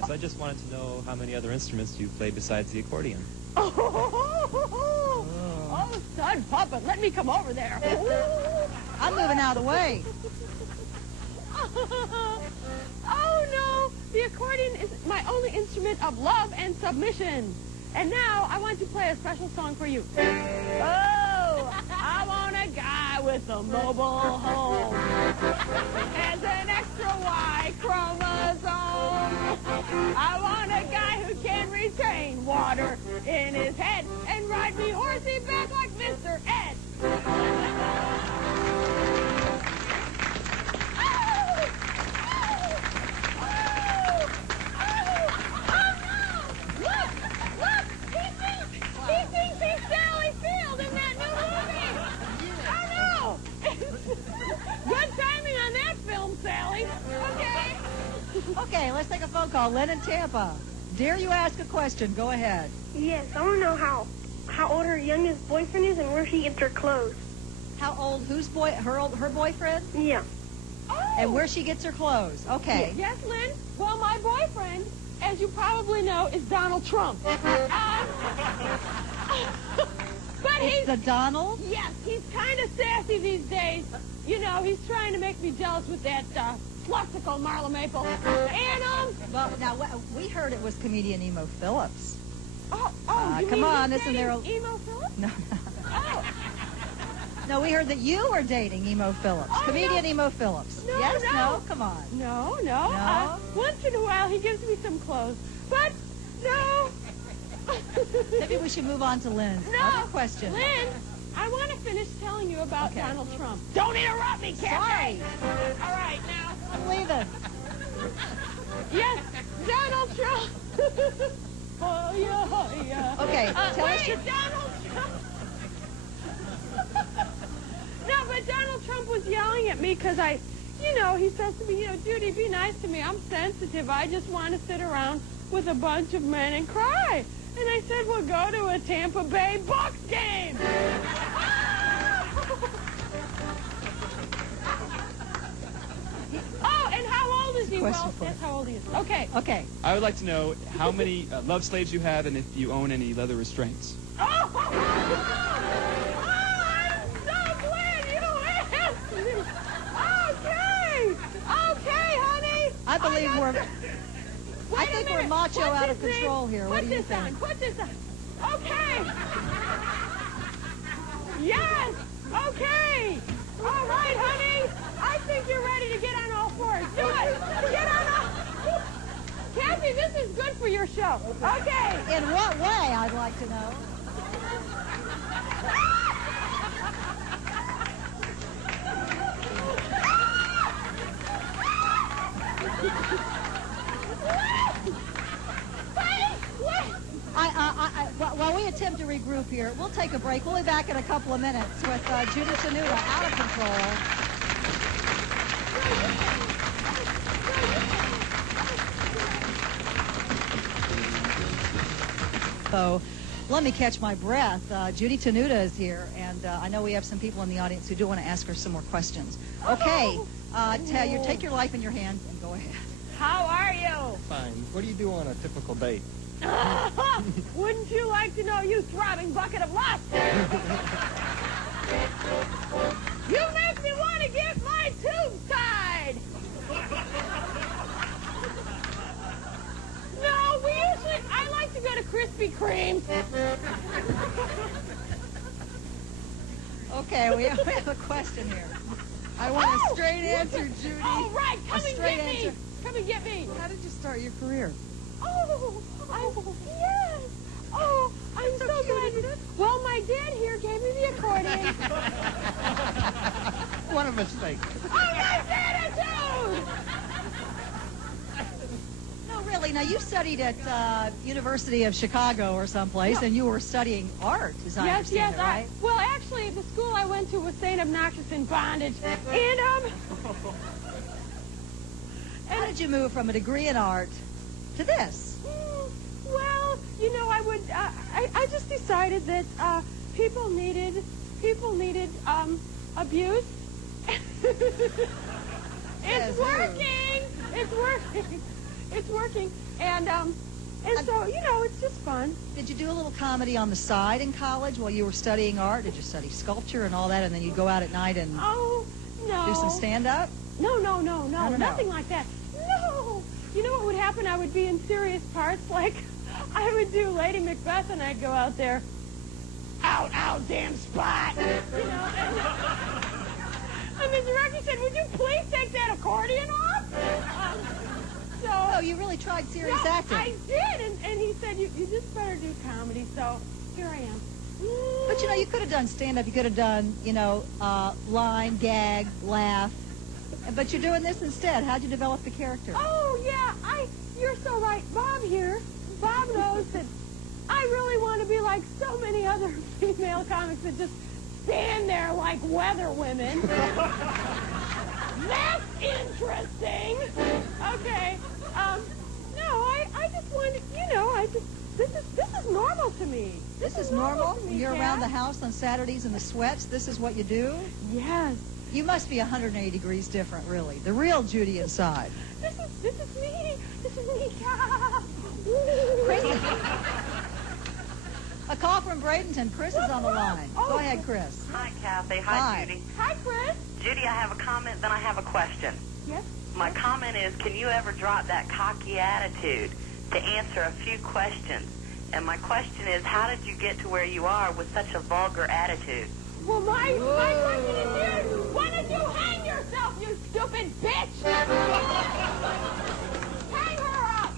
Yes, I just wanted to know how many other instruments you play besides the accordion. Oh, stud puppet, let me come over there. I'm moving out of the way. Oh, no, the accordion is my only instrument of love and submission. And now I want to play a special song for you. Oh, I want a guy with a mobile home. Has an extra Y chromosome. I want a guy who can retain water in his head and ride me horsey back like Mr. Ed. Okay, let's take a phone call. Lynn in Tampa. Dare you ask a question? Go ahead. Yes, I want to know how old her youngest boyfriend is and where she gets her clothes. How old? Her boyfriend? Yeah. Oh. And where she gets her clothes? Okay. Yes, Lynn. Well, my boyfriend, as you probably know, is Donald Trump. But It's the Donald? Yes, he's kind of sassy these days. You know, he's trying to make me jealous with that fluxical Marla Maple. And, Well, now, we heard it was comedian Emo Phillips. you come mean on, he's isn't there dating Emo Phillips? No. Oh. No, we heard that you were dating Emo Phillips. Oh, comedian no. Emo Phillips. No, Yes? no. Come on. No. No? Once in a while, he gives me some clothes. But, no. Maybe we should move on to Lynn's other question. Lynn, I want to finish telling you about Okay. Donald Trump. Don't interrupt me, Kathy. Sorry. All right, now. I'm leaving. Yes, Donald Trump. Oh, yeah. Okay, tell us your... Donald Trump. No, but Donald Trump was yelling at me because he says to me, Judy, be nice to me. I'm sensitive. I just want to sit around with a bunch of men and cry. And I said, well, go to a Tampa Bay Bucks game. Oh, and how old is he? Well, that's how old he is. Okay. I would like to know how many love slaves you have and if you own any leather restraints. Oh, I'm so glad you asked me. Okay, honey. I believe we're... I think we're macho Put out of this control in. here. What do you think? Put this on. Okay. Yes. Okay. All right, honey. I think you're ready to get on all fours. Do it. Get on all... Kathy, this is good for your show. Okay. In what way, I'd like to know? While we attempt to regroup here, we'll take a break. We'll be back in a couple of minutes with Judy Tenuta, Out of Control. So let me catch my breath. Judy Tenuta is here, and I know we have some people in the audience who do want to ask her some more questions. Okay, take your life in your hands and go ahead. How are you? Fine. What do you do on a typical date? Wouldn't you like to know, you throbbing bucket of lust? You make me want to get my tubes tied. No, I like to go to Krispy Kreme. Okay, we have a question here. I want a straight answer, Judy. Oh, right. Come and get me. Answer. Come and get me. How did you start your career? Yes. Oh, I'm so glad. Well, my dad here gave me the accordion. What a mistake. Oh, my attitude! No, really. Now, you studied at University of Chicago or someplace, and you were studying art, as I understand it, right? Well, actually, the school I went to was St. Obnoxious in Bondage. And, How did you move from a degree in art to this? Well, I just decided that people needed abuse. It's working. It's working. And so, you know, it's just fun. Did you do a little comedy on the side in college while you were studying art? Did you study sculpture and all that, and then you'd go out at night and Oh, no. do some stand-up? No, No. nothing like that. No. You know what would happen? I would be in serious parts, like I would do Lady Macbeth, and I'd go out there, out, damn spot. You know, and the director said, would you please take that accordion off? Oh, you really tried serious acting. I did, and he said, you just better do comedy, so here I am. But, you know, you could have done stand-up. You could have done, you know, line, gag, laugh. But you're doing this instead. How'd you develop the character? Oh, yeah, you're so right. Bob here, Bob knows that I really want to be like so many other female comics that just stand there like weather women. That's interesting. Okay. No, I just wanted, you know, this is normal to me. This is normal? to me, You're Kat. around the house on Saturdays in the sweats? This is what you do? Yes. You must be 180 degrees different, really. The real Judy inside. This is me. This is me. Chris, a call from Bradenton. Chris is on the line. Go ahead, Chris. Hi, Kathy. Hi. Hi, Judy. Hi, Chris. Judy, I have a comment, then I have a question. Yes? My comment is, can you ever drop that cocky attitude to answer a few questions? And my question is, how did you get to where you are with such a vulgar attitude? Well, my question is this. Why don't you hang yourself, you stupid bitch? Hang her up.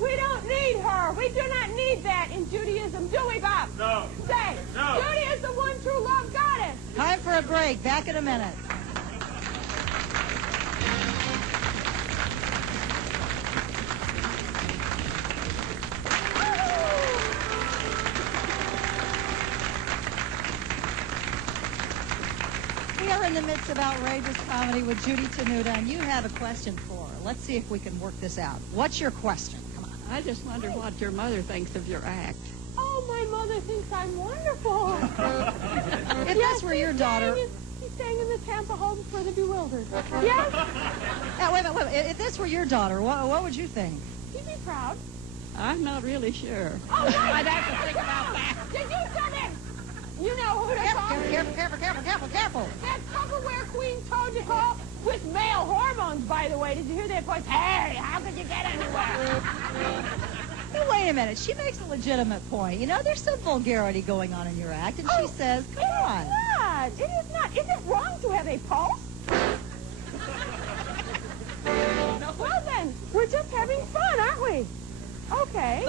We don't need her. We do not need that in Judaism, do we, Bob? No. Say, No. Judy is the one true love goddess. Time for a break. Back in a minute. We are in the midst of outrageous comedy with Judy Tenuta, and you have a question for her. Let's see if we can work this out. What's your question? Come on. I just wonder what your mother thinks of your act. Oh, my mother thinks I'm wonderful. If this were your daughter... She's staying in the Tampa Home for the Bewildered. Yes? Now, wait a minute. If this were your daughter, what would you think? She'd be proud. I'm not really sure. Oh, right. I'd have to think about that. Did you tell them? You know who to call? Careful. That Tupperware Queen told you call with male hormones, by the way. Did you hear that voice? Hey, how could you get anywhere? Now, wait a minute. She makes a legitimate point. You know, there's some vulgarity going on in your act, and she says, come on. It is not. Is it wrong to have a pulse? Well, then, we're just having fun, aren't we? Okay.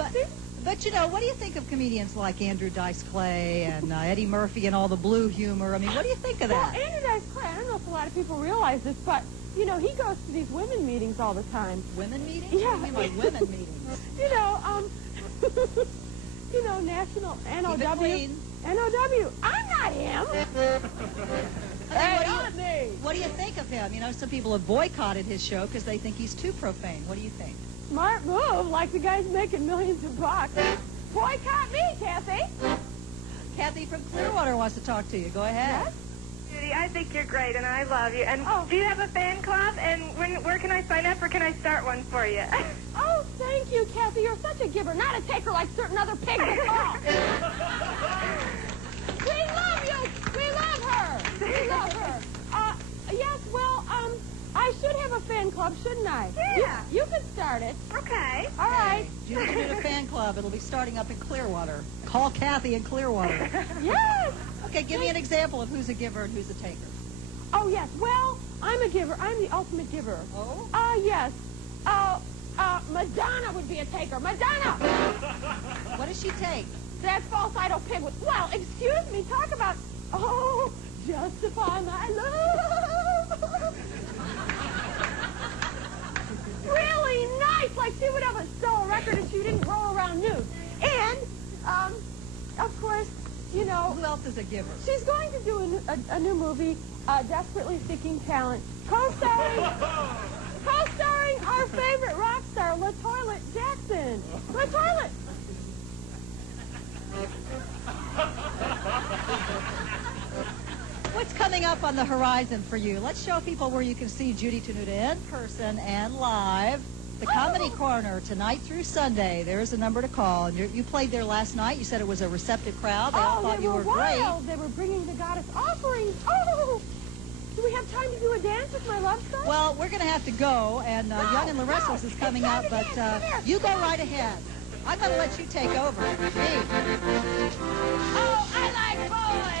But, you know, what do you think of comedians like Andrew Dice Clay and Eddie Murphy and all the blue humor? I mean, what do you think of that? Well, Andrew Dice Clay, I don't know if a lot of people realize this, but, you know, he goes to these women meetings all the time. Women meetings? Yeah. What do you mean by women meetings? You know, National NOW. Keep it clean. NOW. I'm not him. Hey, not me. What do you think of him? You know, some people have boycotted his show because they think he's too profane. What do you think? Smart move, like the guy's making millions of bucks. Boycott me, Kathy. Kathy from Clearwater wants to talk to you. Go ahead. Yes? Judy, I think you're great, and I love you. And Oh. do you have a fan club? And where can I sign up, or can I start one for you? Oh, thank you, Kathy. You're such a giver, not a taker like certain other pigs at all. We love you. We love her. We love her. Yes, well, I should have a fan club, shouldn't I? Yeah. You could start it. Okay. All right. Judy Tenuta Fan Club. It'll be starting up in Clearwater. Call Kathy in Clearwater. Yes. Okay, give me an example of who's a giver and who's a taker. Oh, yes. Well, I'm a giver. I'm the ultimate giver. Oh? Yes. Madonna would be a taker. Madonna! What does she take? That false idol pig was... Well, excuse me. Talk about... Oh, justify my love. Really nice. Like she would have sell a record if she didn't roll around nude. And, of course, you know... Who else is a giver? She's going to do a new movie, Desperately Seeking Talent, co-starring our favorite rock star, LaToilet Jackson. LaToilet. What's coming up on the horizon for you? Let's show people where you can see Judy Tenuta in person and live. The Comedy Corner, tonight through Sunday. There's a number to call. And you played there last night. You said it was a receptive crowd. They all thought they you were were great. wild. They were bringing the goddess offerings. Oh, do we have time to do a dance with my love song? Well, we're going to have to go, and Young and the Restless is coming up, but you go right ahead. I'm going to let you take over. Me. Oh, I like boys.